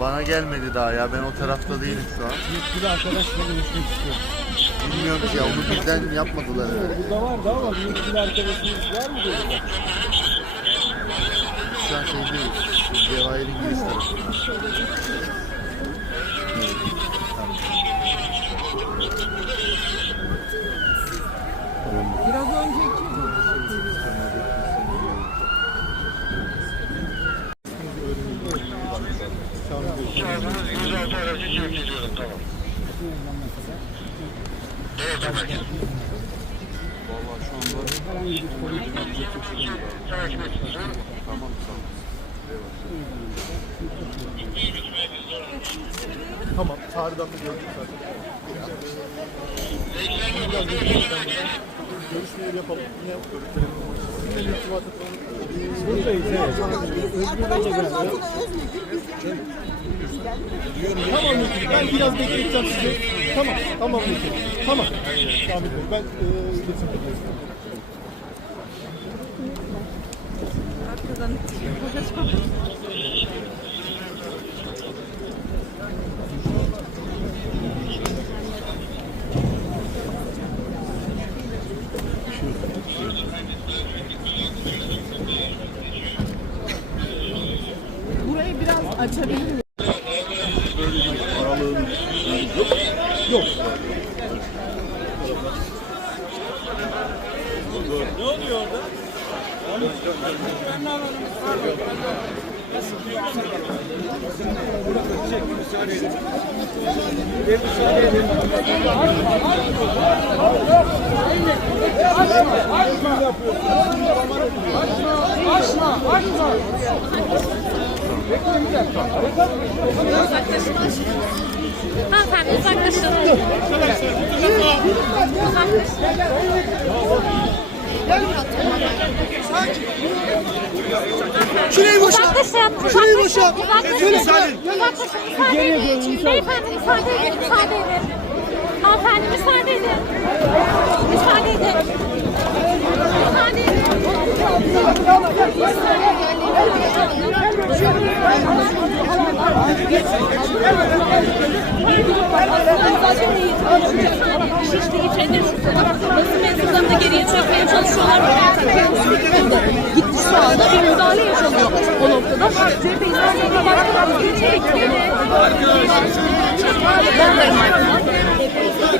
Bana gelmedi daha ya. Ben o tarafta değilim şu an. Yetkili arkadaşla görüşmek istiyorum. Bilmiyorum ki ya. Onu birden yapmadılar herhalde. Burada var da ama bir yetkili arkadaşınız var mı burada? Şu an şeydeyiz. Cevahir'in giriş tarafında. Evet, tamam. Biraz önceki Tamam. Çağrı'dan da gördük zaten. Görüşmeleri yapalım. Ne görüşmeleri? Sizinle irtibat edelim. buradayız Bey de geldi. Tamam Metin, ben biraz bekleyeceğim sizi. Tamam, tamam Metin. Tamam. Tamam ben e, iletişim Burayı biraz açabilir miyim? Boşalt. Uzaklaşın. Uzaklaşın. Müsaade edin. Beyefendi müsaade edin. Müsaade edin. Hanımefendi müsaade edin. Müsaade edin. Gitti şu anda bir müdahale yaşanıyor o noktada. CHP İstanbul'da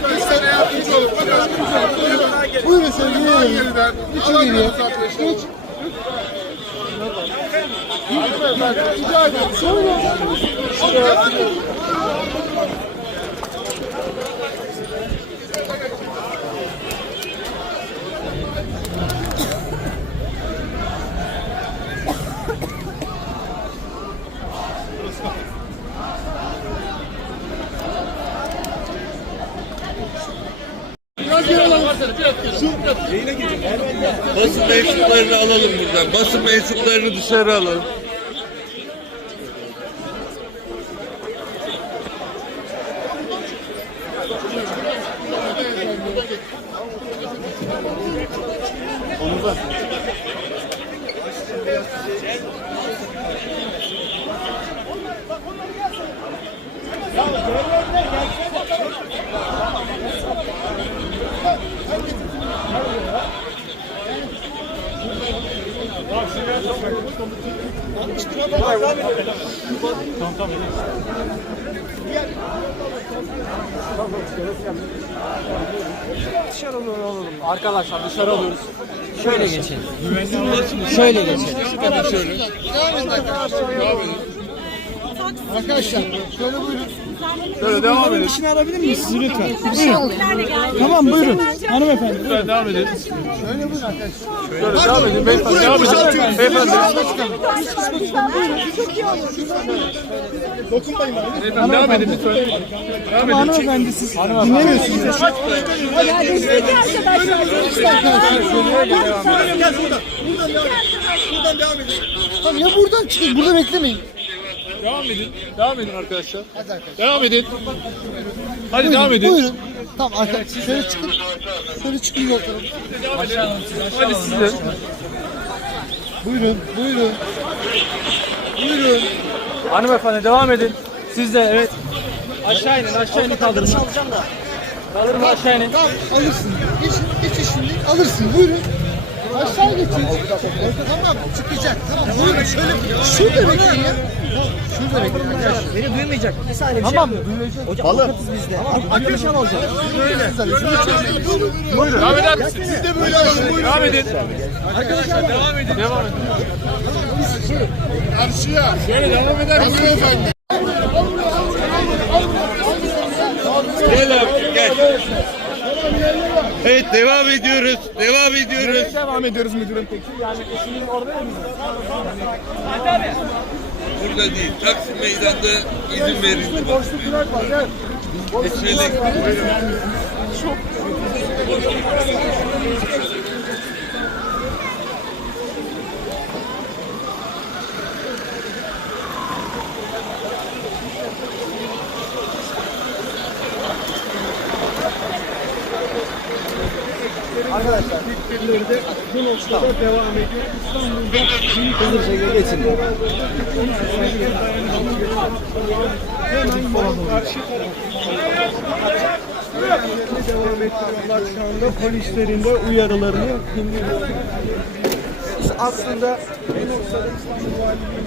başkanı geri çekmeli. Ben varım arkadaşlar. Buyurun sevgili yeğenim. İçin geliyor. Geç. Lütfen ben rica ederim. Şöyle. Buradan. Basın mensuplarını dışarı Dışarı alalım. Arkadaşlar dışarı alıyoruz. Şöyle geçelim. Şöyle geçelim. Arkadaşlar şöyle buyurun. Şöyle devam edin. İşini alabilir miyiz sizi lütfen? Buyurun. Tamam buyurun. Hanımefendi. Lütfen devam edin. Şöyle devam edin. Beyefendi devam edin. Beyefendi. Dokunmayın bana. Beyefendi devam edin lütfen. Devam edin. Hanımefendi siz dinlemiyorsunuz. Buradan devam edin. Buradan devam edin. Tamam ya buradan çıkın. Burada beklemeyin. Devam edin. Devam edin arkadaşlar. Devam edin. Hadi devam edin. Buyurun. Tamam arkadaşlar şöyle çıkın. Şöyle çıkın yol tarafı. Hadi siz de. Buyurun. Buyurun. Buyurun. Hanımefendi devam edin. Siz de evet. Aşağı inin aşağı inin kaldırın. Kaldırın aşağı inin. Tamam alırsın. Geç, geç şimdi alırsın. Buyurun. Aşağı geçin. Tamam çıkacak. Tamam buyurun şöyle. Şurada bekleyin ya. Şurada bekleyin. Gel. Beni duymayacak. Bir saniye bir Tamam şey duyacak. Hocam avukatız biz de. Arkadaş al olacak. Devam eder misiniz? Siz de böyle alın. Buyurun. Devam edin. Arkadaşlar devam edin. Devam edin. Karşıya. Şöyle devam eder misiniz? Hanımefendi. Gel abi. Evet devam ediyoruz. Devam ediyoruz. Devam ediyoruz müdürüm peki. Yani eşinin orada mı? Burada değil. Taksim Meydan'da izin verildi. Boşluk bırakma gel. Şöyle Bu noktada devam ediyor. İstanbul'da hızlıca geçin. Hemen yolun karşı tarafında devam ettiriyorlar şu anda. Polislerin de uyarılarını dinliyorlar. Biz aslında en noktada İstanbul Valiliği'nin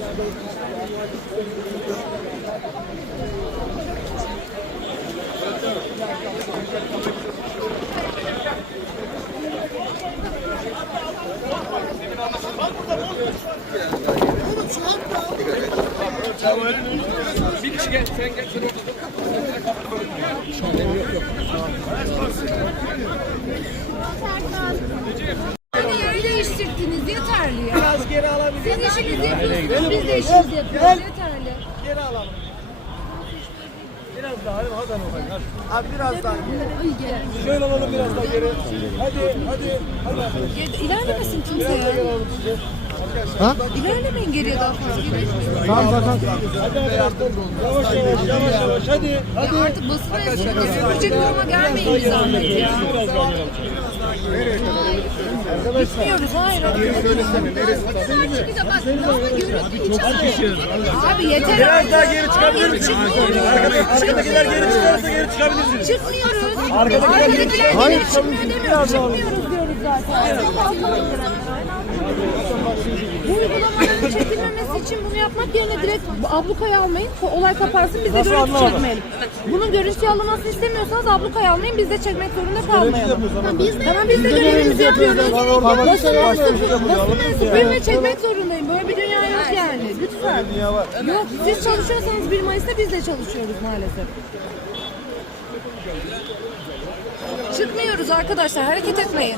Hani yeri değiştirdiniz yeterli ya. Biraz geri alabilir Siz işinizi yapıyorsunuz, biz de işimizi yapıyoruz yeterli. Geri alalım. Biraz daha hadi hadi hadi. Abi biraz daha geri. Şöyle alalım biraz daha geri. Hadi hadi hadi. Ya, İlerlemesin kimse ya. Ha? İlerlemeyin geriye daha fazla. Tamam zaten. Yavaş yavaş yavaş yavaş hadi. Hadi. Ya artık basın mensupları sürecek duruma gelmeyin bir zahmet ya. Gitmiyoruz hayır. Abi yeter Biraz daha geri çıkabilir misiniz? Çıkmıyoruz. Arkadakiler geri çıkarsa geri çıkabilirsiniz. Çıkmıyoruz. Arkadakiler Arkadakiler Hayır, geri demiyoruz. Çıkmıyoruz diyoruz zaten. Bu uygulamaların çekilmemesi için bunu yapmak yerine direkt ablukaya almayın. Olay kapansın biz de Nasıl görüntü anlamadım? çekmeyelim. Bunun görüntü alınmasını istemiyorsanız ablukaya almayın biz de çekmek zorunda kalmayalım. Tamam biz de, tamam, biz de görevimizi yapıyoruz. Basın mensubu, basın mensubuyum ve çekmek zorundayım. Böyle bir dünya yok yani. Lütfen. Yok siz çalışıyorsanız 1 Mayıs'ta biz de çalışıyoruz maalesef. Çıkmıyoruz arkadaşlar hareket etmeyin.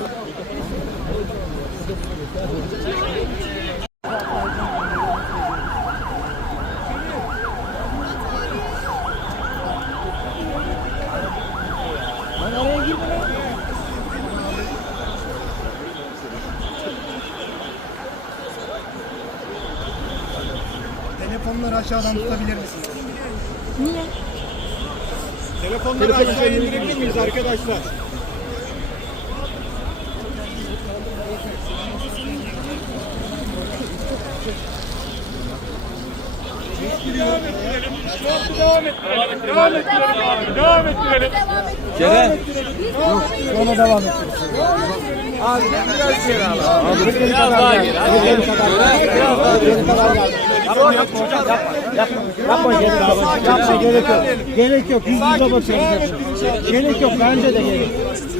Telefonları aşağıdan tutabilir misiniz? Niye? Telefonları aşağı indirebilir miyiz arkadaşlar? Devam ettirelim. Devam ettirelim. Devam ettirelim. Ceren. Sonra devam et. Abi biraz geri al. Abi biraz daha geri. Biraz daha geri. Yapma yapma yapma. Yapma. Gerek yok. Yapma gerek yok. Gerek yok. Yüz yüze bakıyoruz. Gerek yok. Bence de gerek.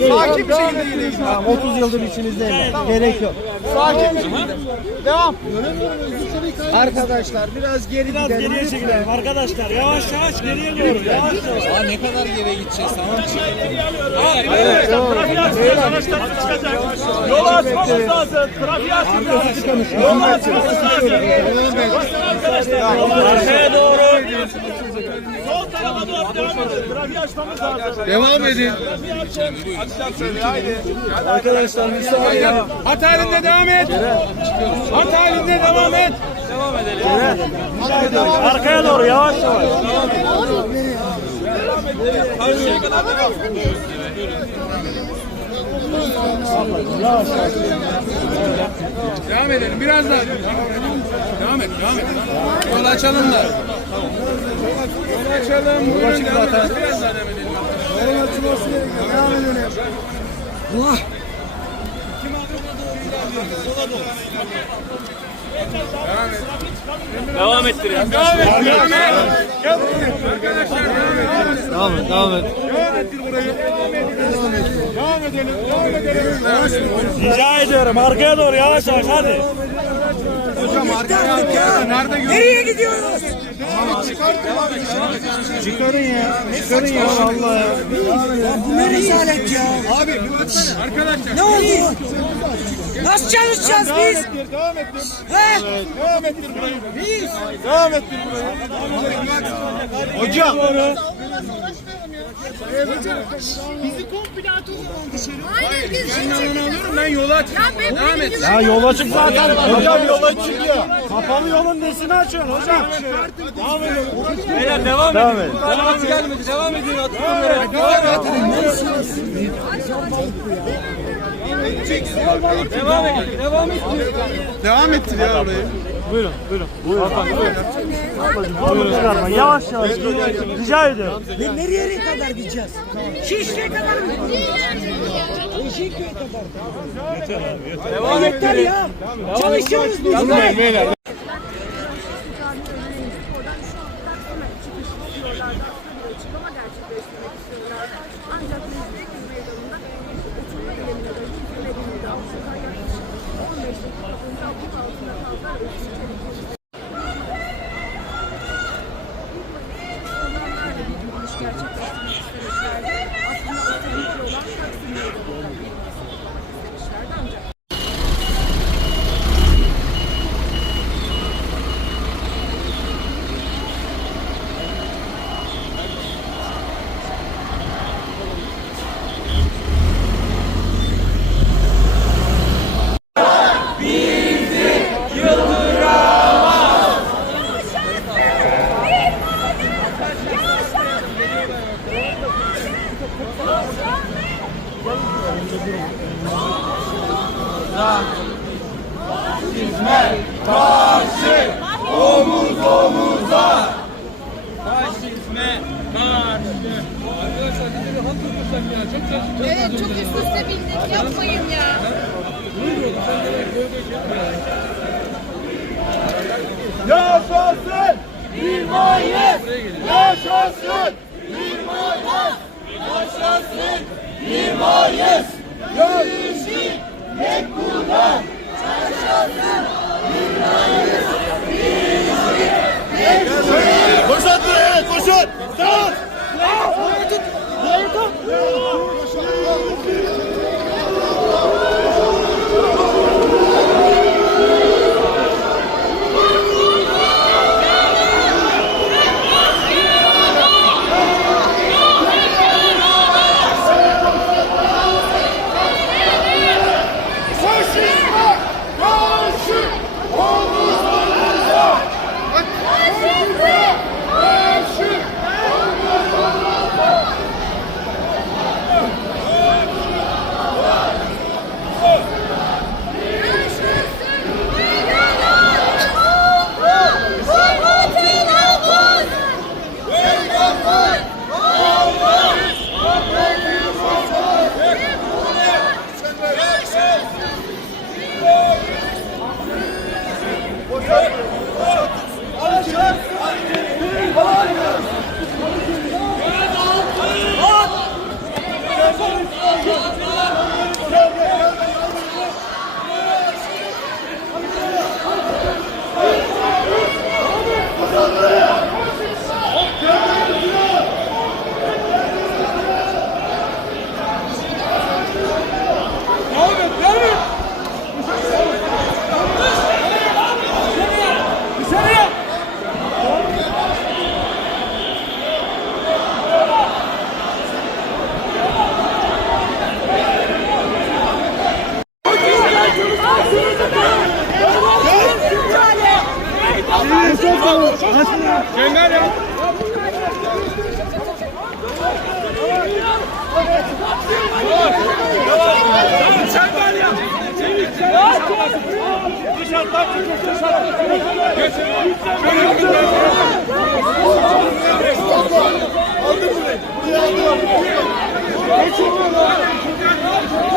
Yok. Sakin bir şekilde gidelim. Tamam 30 yıldır içinizdeyim. Gerek yok. Sakin bir şekilde. Devam. Arkadaşlar biraz geri biraz gidelim. Geriye çekilelim arkadaşlar. Yavaş yavaş geriye doğru. Yavaş yavaş. Aa ne kadar geriye gideceğiz tamam Yolu açmamız lazım. Trafiği lazım. Yolu açmamız lazım. Arkaya doğru. Sol tarafa doğru devam edin. Trafiği açmamız lazım. Devam edin. Arkadaşlar müsaade. Hat halinde devam et. Hat halinde devam et. Arkaya doğru yavaş yavaş. Devam edelim biraz daha. Devam et, devam et. Yol açalım da. Yol açalım. Buyurun devam edelim. Biraz daha devam edelim. Devam ettirelim. Devam et, devam et. Gel buraya. Arkadaşlar devam et. Devam et, devam et. Devam ettir burayı. Devam edelim. Devam edelim. Devam. Devam. Rica ediyorum arkaya doğru yavaş yavaş hadi. Hocam arkaya. Nerede? Nereye gidiyoruz? Çıkarın ya. Çıkarın ya Allah ya. Arkadaşlar. Ne oldu? Nasıl çalışacağız biz? Devam ettir. He? Devam ettir burayı. Biz. Devam ettir burayı. Hocam. Hayır biz Ben yanına alıyorum ben yola açıyorum. Devam et. Ya yol açık zaten. Hocam yol açık ya. Kapalı yolun nesini açıyorsun hocam? Devam edin. Beyler devam edin. Devam edin. Devam gelmedi. Devam edin. Devam edin. Devam edin. Devam edin. Devam ettir ya orayı. Buyurun, buyurun. Buyurun. Hakan, buyurun. Buyurun çıkarma. Yavaş yavaş. Rica ediyorum. Ne, nereye kadar gideceğiz? Şişli'ye kadar mı? Şişli'ye kadar. Devam yeter ya. Çalışıyoruz biz. Evet çok üst üste bindik yapmayın ya. Yaşasın! Himayet! Yaşasın! Himayet! Yaşasın! Himayet! Görüşü Mekbulen! Yaşasın! Himayet! Koşun buraya koşun!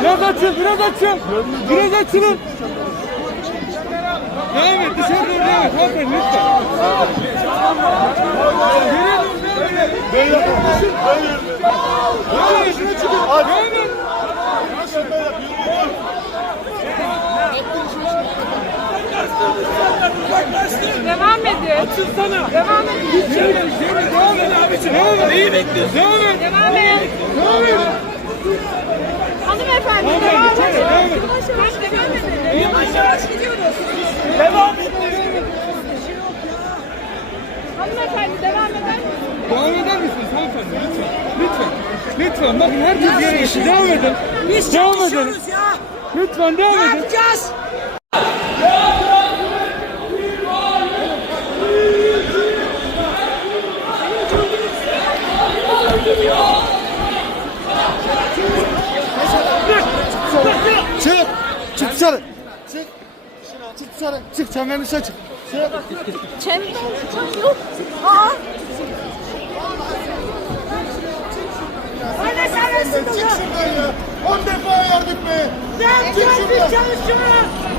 Biraz açın, biraz açın. Biraz açılın. Devam et, dışarı doğru devam et. Aferin lütfen. Geriye doğru devam et. Ben yapamazsın. Hayır. Hayır. Şuna çıkın. Devam edin. Açıl sana. Devam edin. Geri, geri, devam et abiciğim. Devam et. Neyi bekliyorsun? Devam et. Devam et. Devam et. Hanımefendi devam edin. devam edin. Yavaş yavaş devam edin. Yavaş yavaş gidiyoruz. Devam et. Hanımefendi devam eder misiniz? Devam eder misiniz hanımefendi? Lütfen. Lütfen. Lütfen. Bakın herkes yere geçti. Devam edin. Biz Devam çalışıyoruz ya. Lütfen devam Ne edin. yapacağız? Çık. Çık dışarı. Çık. Çık dışarı. Çık çemberin dışarı çık. Çember yok. Aa. Anne sen Çık şuradan ya. 10 defa yardık be. Ne yapacağız biz çalışıyoruz.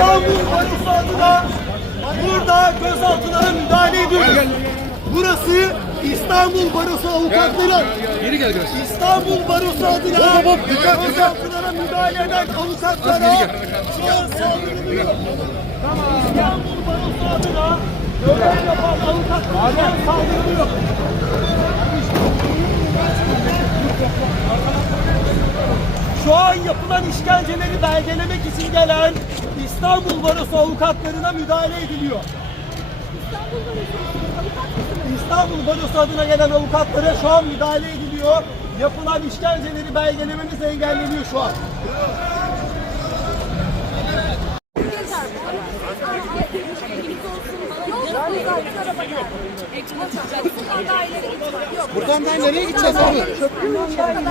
İstanbul Barosu adına burada gözaltılara müdahale ediyoruz. Burası İstanbul Barosu avukatları. Geri gel biraz. İstanbul Barosu adına gözaltılara müdahale eden avukatlara şu an saldırılıyor. İstanbul Barosu adına görev yapan avukatlara şu an saldırılıyor. Şu an yapılan belgelemek için gelen İstanbul Barosu avukatlarına müdahale ediliyor. İstanbul Barosu adına gelen avukatlara şu an müdahale ediliyor. Yapılan işkenceleri belgelememiz engelleniyor şu an. Buradan ben nereye gideceğiz abi? Biraz daha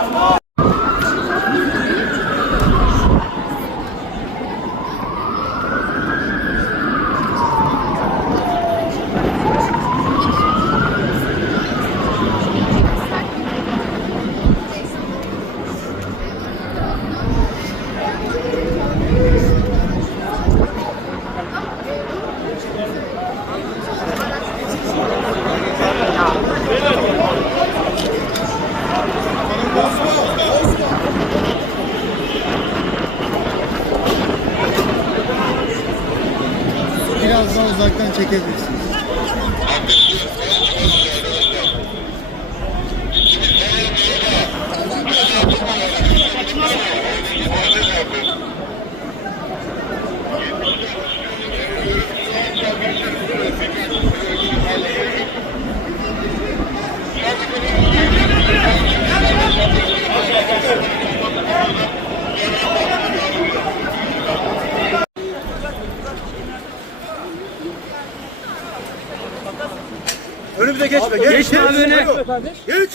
öne. Geç.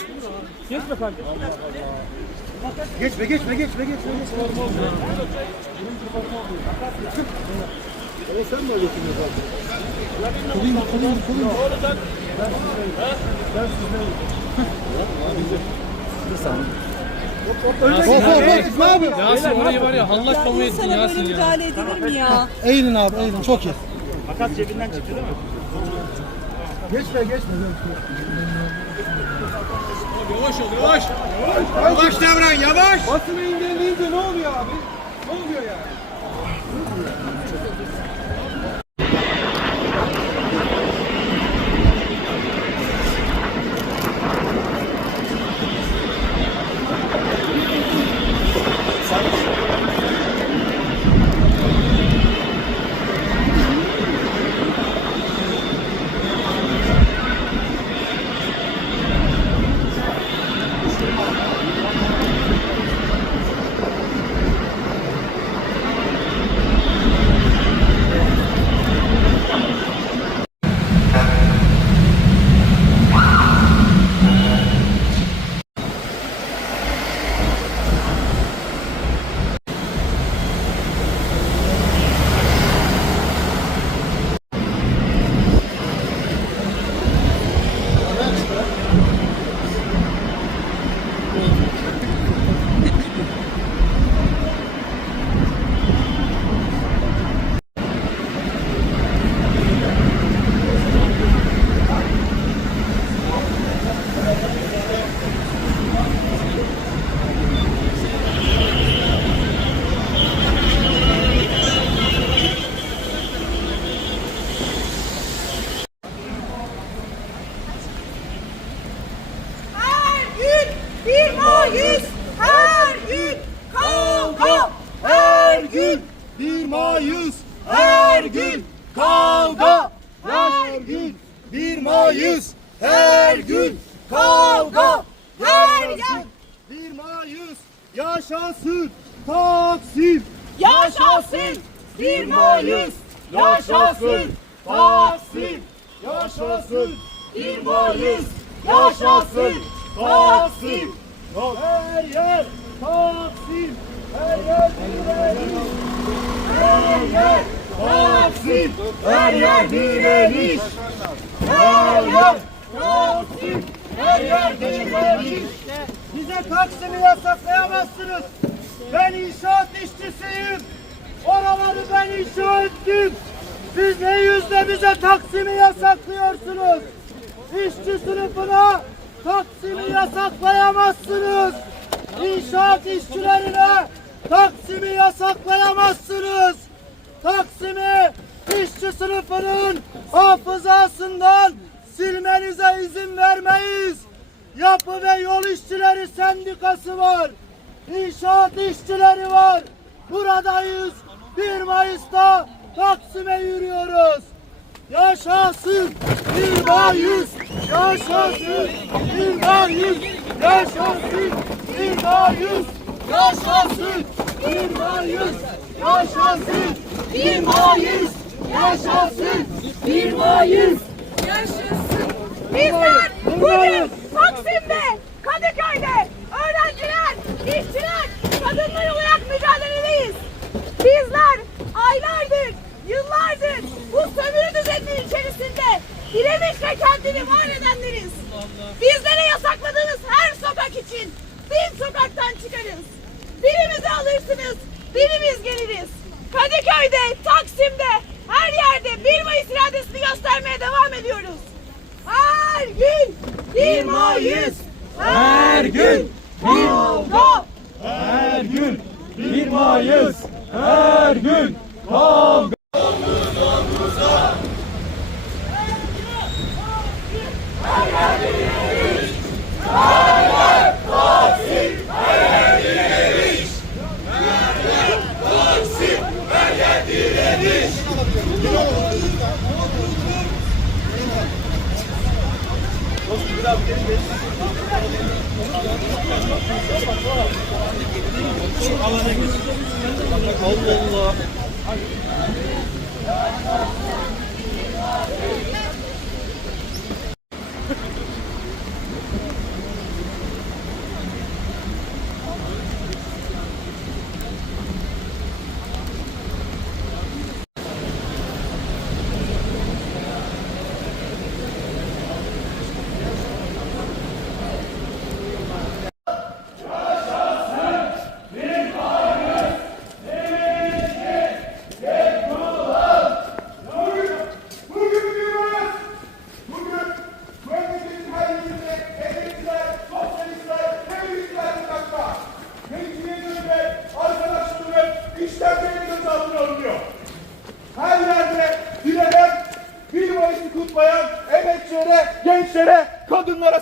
Geçme kardeş. Geçme, geçme, geçme, geçme. sen mi öyle Kolayım, kolayım, kolayım. Ben sizden... Hop hop hop, ne yapıyorsun? Yasin orayı var ya Allah kamu ettin Yasin ya. müdahale edilir mi ya? Eğilin abi, eğilin. Çok iyi. Makas cebinden çıktı değil mi? Geçme, geçme. Yavaş ol yavaş. Yavaş davran yavaş. Basını engelleyince ne oluyor abi? Ne oluyor yani? Her gün bir mayıs. Her gün kavga. Her gün bir Mayıs, her gün kavga. Her gün bir Mayıs, her gün kavga. Her gün bir Mayıs, yaşasın Taksim. Yaşasın bir mayıs. Yaşasın Taksim. Yaşasın bir Mayıs, yaşasın Taksim. Her yer Taksim. Her yer direniş. Her yer Taksim. Her yer direniş. Taksim. Her yer direniş. Bize Taksim'i yasaklayamazsınız. Ben inşaat işçisiyim. Oraları ben inşa ettim. Siz ne yüzle bize Taksim'i yasaklıyorsunuz? İşçi sınıfına Taksim'i yasaklayamazsınız. İnşaat işçilerine Taksim'i yasaklayamazsınız. Taksim'i işçi sınıfının hafızasından silmenize izin vermeyiz. Yapı ve yol işçileri sendikası var. İnşaat işçileri var. Buradayız. 1 Mayıs'ta Taksim'e yürüyoruz. Yaşasın 1 Mayıs! Yaşasın 1 Mayıs! Yaşasın 1 Mayıs! Yaşasın 1 Mayıs! Yaşasın 1 Mayıs! Yaşasın 1 Mayıs! Bizler bugün Taksim'de, Kadıköy'de öğrenciler, işçiler, kadınlar olarak mücadeledeyiz. Bizler aylardır, yıllardır bu sömürü düzeninin içerisinde direnmiş ve kendini var edenleriz. Bizlere yasakladığınız her sokak için bin sokaktan çıkarız. Birimizi alırsınız, birimiz geliriz. Kadıköy'de, Taksim'de, her yerde 1 Mayıs iradesini göstermeye devam ediyoruz. Her gün 1 Mayıs. Her gün kavga. Her gün 1 Mayıs! Her gün kavga! Bugün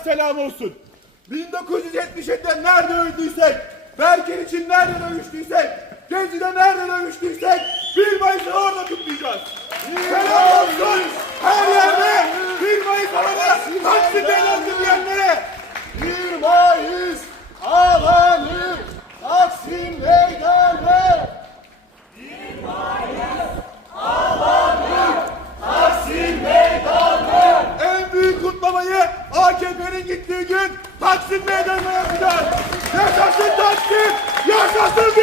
selam olsun. 1977'de nerede öldüysek, Berker için nerede dövüştüysek, Gezi'de nerede dövüştüysek, 1 Mayıs'ı orada kutlayacağız. Selam olsun her yerde 1 Mayıs alanı Taksim'den olsun diyenlere. 1 Mayıs alanı Taksim meydanı. En büyük kutlamayı AKP'nin gittiği gün Taksim Meydanı'na yapacağız. Yaşasın Taksim! Yaşasın